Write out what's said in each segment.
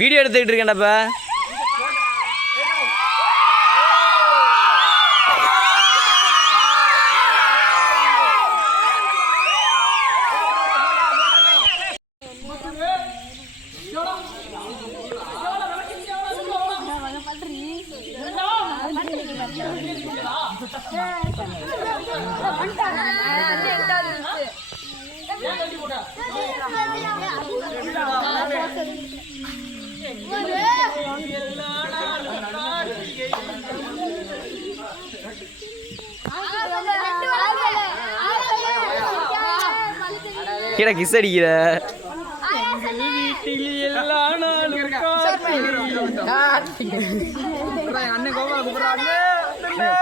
Video எடுத்துக்கிட்டு இருக்கேன்டாப்பா. கீழே kiss அடிக்கிற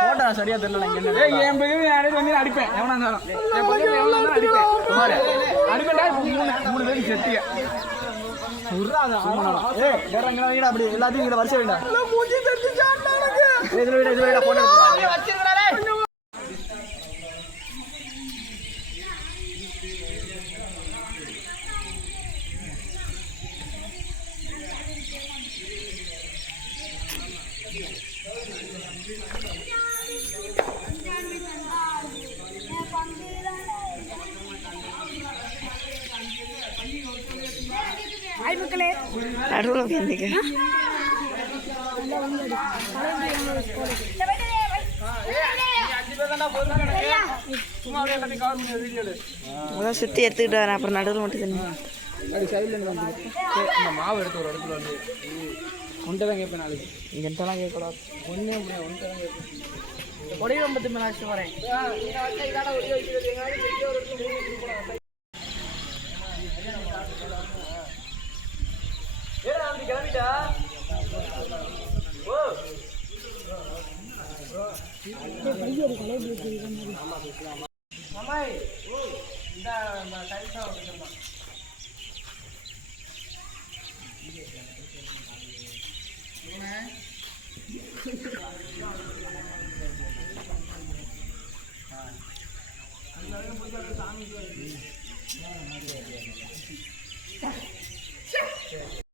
போட்டா சரியா தெரியல. என் பக்கம் யாரையும் அடிப்பேன், எவனா இருந்தாலும் அடிப்பேன். 3 பேருக்கு செட்டிய அப்படி எல்லாத்தையும் வரிசை வேண்டாம். நடுவில் சுற்றி எடுத்துக்கிட்டு வரேன். அப்புறம் நடுவில் மட்டும் மாவு எடுத்து ஒரு இடத்துல வந்து ஒன்றை தான் கேட்பேன். நாளைக்கு என்கிட்டலாம் கேட்கக்கூடாது. ஒன்றே ஒன்றை தான் கேட்பேன். கொடை ரொம்ப மேலே வரேன். கிளம்பிட்டா சாமி